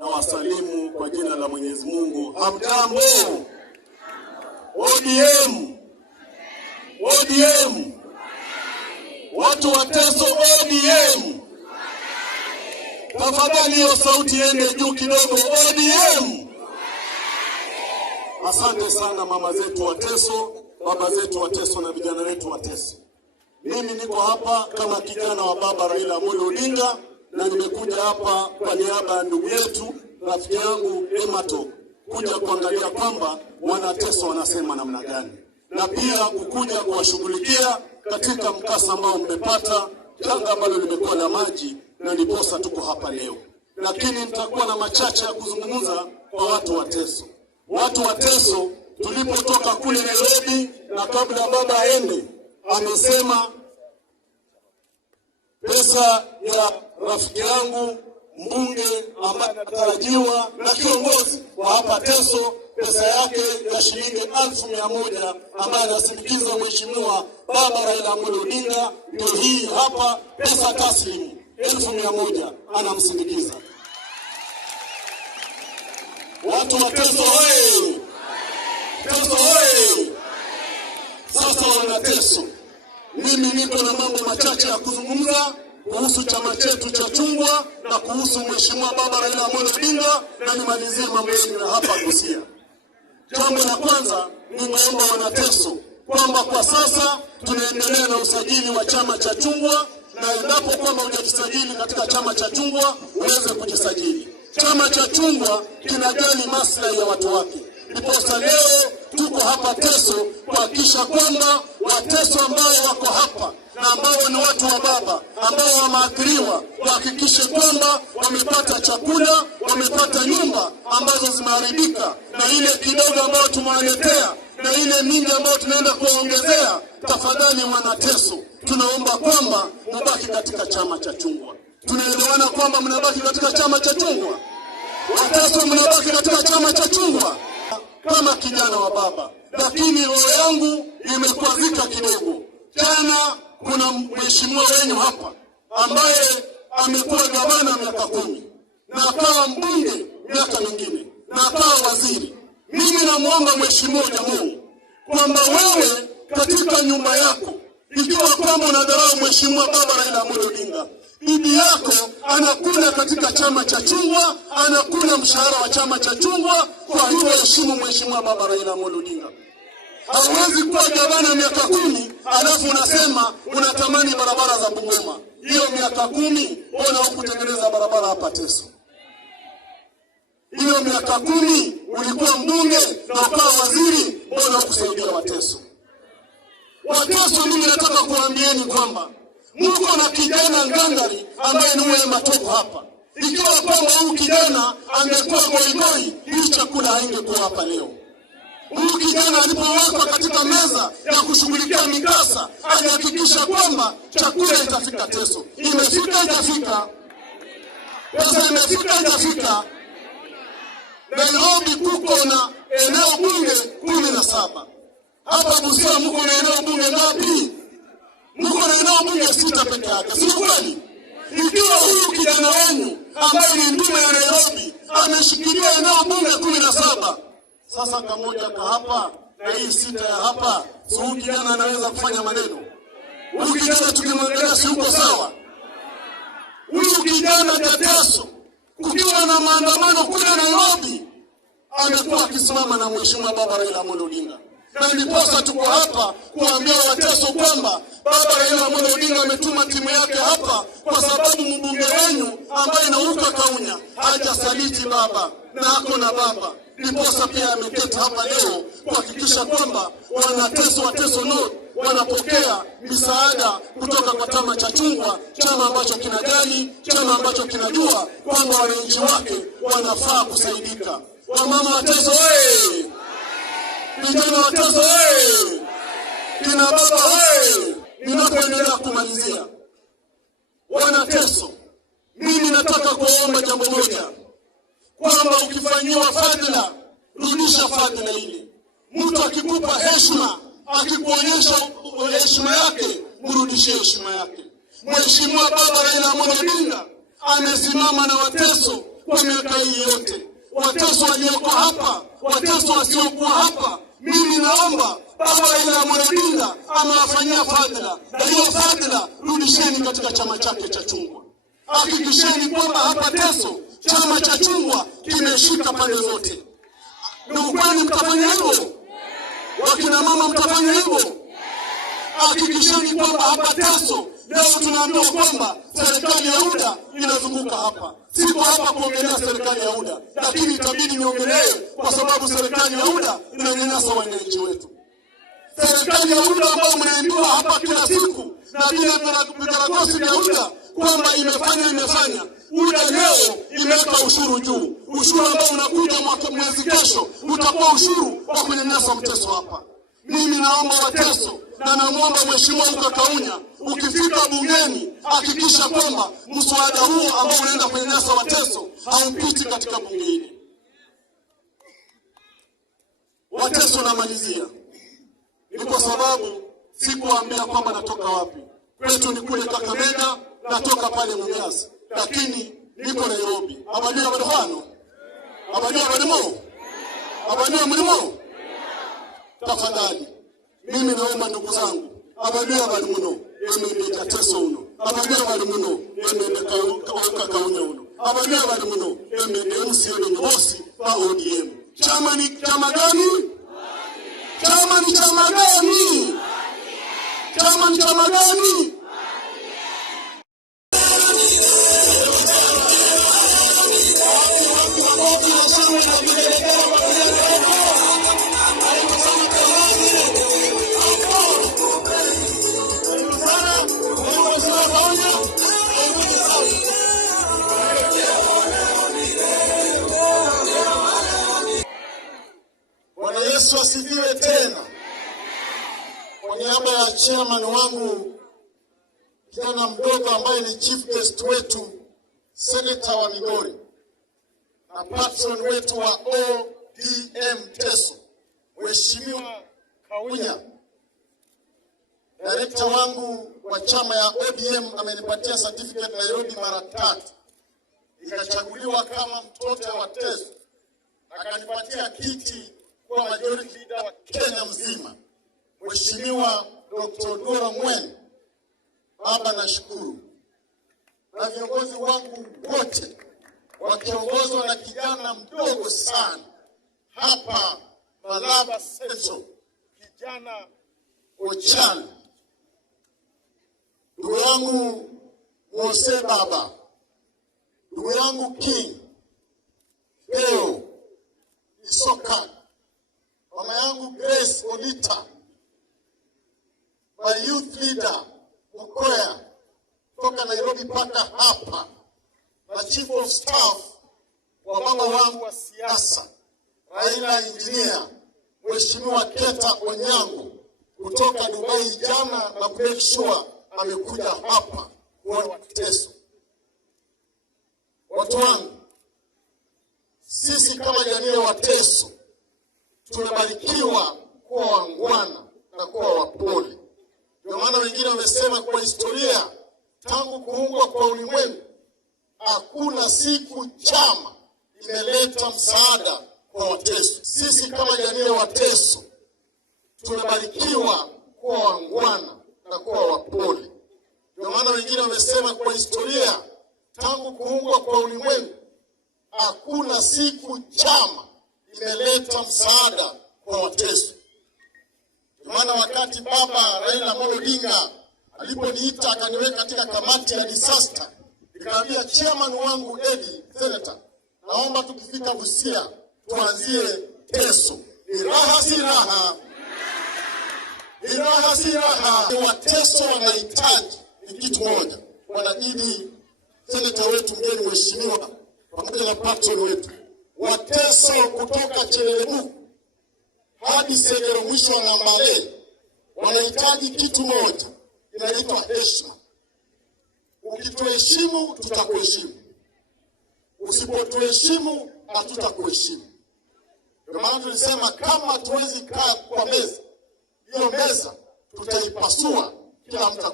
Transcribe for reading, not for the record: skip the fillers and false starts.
na wasalimu kwa jina la Mwenyezi Mungu. Hamjambo? ODM! ODM! Watu wa Teso ODM! Tafadhali hiyo sauti iende juu kidogo. ODM! Asante sana mama zetu wa Teso, baba zetu wa Teso na vijana wetu wa Teso. Mimi niko hapa kama kijana wa baba Raila Amolo Odinga, na nimekuja hapa kwa niaba ya ndugu yetu, rafiki yangu Emato, kuja kuangalia kwamba wana Teso wanasema namna gani, na pia kukuja kuwashughulikia katika mkasa ambao mmepata, janga ambalo limekuwa la maji, na ndiposa tuko hapa leo. Lakini nitakuwa na machache ya kuzungumza kwa watu wa Teso. Watu wa Teso, tulipotoka kule Nairobi, na kabla baba aende, amesema pesa ya rafiki yangu mbunge ambaye anatarajiwa na kiongozi wa hapa Teso, pesa yake ya shilingi 1,100 ambaye anasindikiza mheshimiwa baba Raila Amolo Odinga, ndio hii hapa, pesa taslimu 1,100 anamsindikiza. Watu wa Teso hoye! Teso hoye! Sasa wana Teso, mimi niko na mambo machache ya kuzungumza kuhusu chama chetu cha chungwa na kuhusu mheshimiwa baba Raila Amolo Odinga, na nimalizie mambo yenyewe hapa Busia. Jambo la kwanza, ningeomba wana Teso kwamba kwa sasa tunaendelea na usajili wa chama cha chungwa, na endapo kwamba hujajisajili katika chama cha chungwa uweze kujisajili. Chama cha chungwa kinajali maslahi ya watu wake. Ndiposa leo tuko hapa Teso kuhakikisha kwamba Wateso ambao wako hapa na ambao ni watu wa baba ambao wameathiriwa, wahakikishe kwamba wamepata chakula, wamepata nyumba ambazo zimeharibika, na ile kidogo ambayo tumewaletea na ile mingi ambayo tunaenda kuongezea. Tafadhali wana Teso, tunaomba kwamba mubaki katika chama cha chungwa. Tunaelewana kwamba mnabaki katika chama cha chungwa? Wateso, mnabaki katika chama cha chungwa? Kama kijana wa baba, lakini roho yangu imekwazika kidogo. Jana kuna mheshimiwa wenu hapa ambaye amekuwa gavana miaka 10 na akawa mbunge miaka mingine na akawa waziri. Mimi namuomba mheshimiwa Jamungu kwamba wewe katika nyumba yako, ikiwa kwamba unadharau mheshimiwa baba Raila Amolo Odinga, bibi yako anakula katika chama cha chungwa, anakula mshahara wa chama cha chungwa, kwa hiyo heshimu mheshimiwa baba Raila Amolo Odinga. Hauwezi kuwa gavana miaka 10 alafu unasema unatamani barabara za Bungoma. Hiyo miaka 10 mbona hukutengeneza barabara hapa Teso? Hiyo miaka 10 ulikuwa mbunge na ukawa waziri, mbona hukusaidia Wateso? Wateso, mimi nataka kuambieni kwamba mko na kijana ngangari ambaye ni Emato hapa. Ikiwa kwamba huyu kijana angekuwa goigoi, hii chakula haingekuwa hapa leo. Huyu kijana alipowekwa katika meza ya kushughulikia mikasa, alihakikisha kwamba chakula itafika Teso. Imefika itafika? Pesa imefika itafika? Nairobi kuko na eneo bunge 17. Hapa Busia mko na eneo bunge ngapi? Mko na eneo bunge 6 peke yake, si kweli? Ikiwa huyu kijana wenu ambaye ni ndume ya Nairobi ameshikilia eneo bunge 17, sasa kamoja ka hapa na hii 6 ya hapa, si huyu kijana anaweza kufanya maneno? Huyu kijana tukimwangalia si uko sawa? Huyu kijana Teso, kukiwa na maandamano kule Nairobi, amekuwa akisimama na mheshimiwa baba Raila Amolo Odinga. Na ndiposa tuko hapa kuambia Wateso kwamba baba Raila Amolo Odinga ametuma timu yake hapa kwa sababu mbunge wenu ambaye Nauka Kaunya hajasaliti baba na ako na baba. Ndiposa pia ameketi hapa leo kuhakikisha kwamba wana Teso wa Teso North wanapokea misaada kutoka kwa chama cha chungwa, chama ambacho kinajali, chama ambacho kinajua kwamba wananchi wake wanafaa kusaidika. Wamama wa Teso wewe! Vijana wa Teso wewe! Kina baba wewe! Ninapoendelea kumalizia, wana Teso, mimi nataka kuomba jambo moja, kwamba ukifanyiwa fadhila, rudisha fadhila ile. Mtu akikupa heshima, akikuonyesha heshima yake, mrudishie heshima yake. Mheshimiwa baba Raila Amolo Odinga amesimama na Wateso kwa miaka hii yote. Wateso walioko hapa, wateso wasiokuwa hapa, mimi naomba Baba Raila Amolo Odinga amewafanyia fadhila, na hiyo fadhila rudisheni katika chama chake cha chungwa. Hakikisheni kwamba hapa Teso chama cha chungwa kimeshika pande zote. Ndugu, kwani mtafanya hivyo? Wakina mama mtafanya hivyo? Hakikisheni kwamba hapa Teso leo tunaambiwa kwamba serikali ya UDA inazunguka hapa. Siko hapa kuongelea serikali ya UDA, lakini itabidi niongelee kwa sababu serikali ya UDA inanyanyasa wananchi wetu. Serikali ya UDA ambayo mnaambiwa hapa kila siku na vile vikaragosi vya UDA kwamba imefanya. UDA leo imeweka ushuru juu. Ushuru ambao unakuja mwezi kesho utakuwa ushuru wa kunyanyasa Mteso hapa. Mimi naomba Wateso na namwomba Mheshimiwa Uka Kaunya, ukifika bungeni hakikisha kwamba mswada huu ambao unaenda kunyanyasa Wateso haumpiti katika bunge hili. Wateso, namalizia ni kwa sababu sikuambia kwamba natoka wapi. Kwetu ni kule Kakamega, natoka pale Mumias, lakini niko Nairobi. Abajua badhano, abajua badimo, abajua mlimo. Tafadhali mimi naomba ndugu zangu, abajua badmuno embe Teso uno, abajua badmuno embe Kaunya uno, abajua badmuno embe MCA bosi wa ODM. Chama ni chama gani? Chama ni chama gani? Chama ni chama gani? Bwana Yesu asifiwe tena. Kwa niaba ya chairman wangu kijana mdogo ambaye ni chief guest wetu, Senator wa Migori na patron wetu wa ODM Teso, Mheshimiwa Kaunya, director wangu wa chama ya ODM amenipatia certificate Nairobi mara 3, nikachaguliwa kama mtoto wa Teso, akanipatia kiti kwa majority leader wa Kenya mzima, Mheshimiwa Dr. Dora Mwen. Baba, nashukuru. Na viongozi wangu wote wakiongozwa na kijana mdogo sana hapa Malaba Central, kijana Ochal, ndugu yangu Mose Baba, ndugu yangu King Leo Isoka, mama yangu Grace Olita, my youth leader Mkoya kutoka Nairobi paka hapa, na chief of staff wa mama wangu wa siasa Raila Engineer Mheshimiwa Keta Onyango kutoka Dubai jana, na kumake sure amekuja hapa kwa Teso. Watu wangu, sisi kama jamii ya Wateso tunabarikiwa kuwa wangwana na kuwa wapole. Ndio maana wengine wamesema kwa historia, tangu kuungwa kwa ulimwengu hakuna siku chama imeleta msaada kwa Wateso. Sisi kama jamii ya Wateso tunabarikiwa kuwa wangwana na kuwa wapole. Ndio maana wengine wamesema kwa historia, tangu kuungwa kwa ulimwengu hakuna siku chama imeleta msaada kwa Wateso. Ndio maana wakati Baba Raila Amolo Odinga aliponiita akaniweka katika kamati ya disaster, nikamwambia chairman wangu Eddie, Senator, naomba tukifika Busia tuanzie Teso. Ni raha si raha? Ni raha si raha? Wateso wanahitaji ni kitu moja. Wanajidi Senator wetu mgeni mheshimiwa pamoja na patron wetu, Wateso kutoka Chelelebu hadi Segero mwisho wa Ngambale wanahitaji kitu moja, inaitwa heshima. Ukituheshimu tutakuheshimu, usipotuheshimu hatutakuheshimu. Ndio maana tulisema kama tuwezi kaa kwa meza, hiyo meza tutaipasua, kila mtu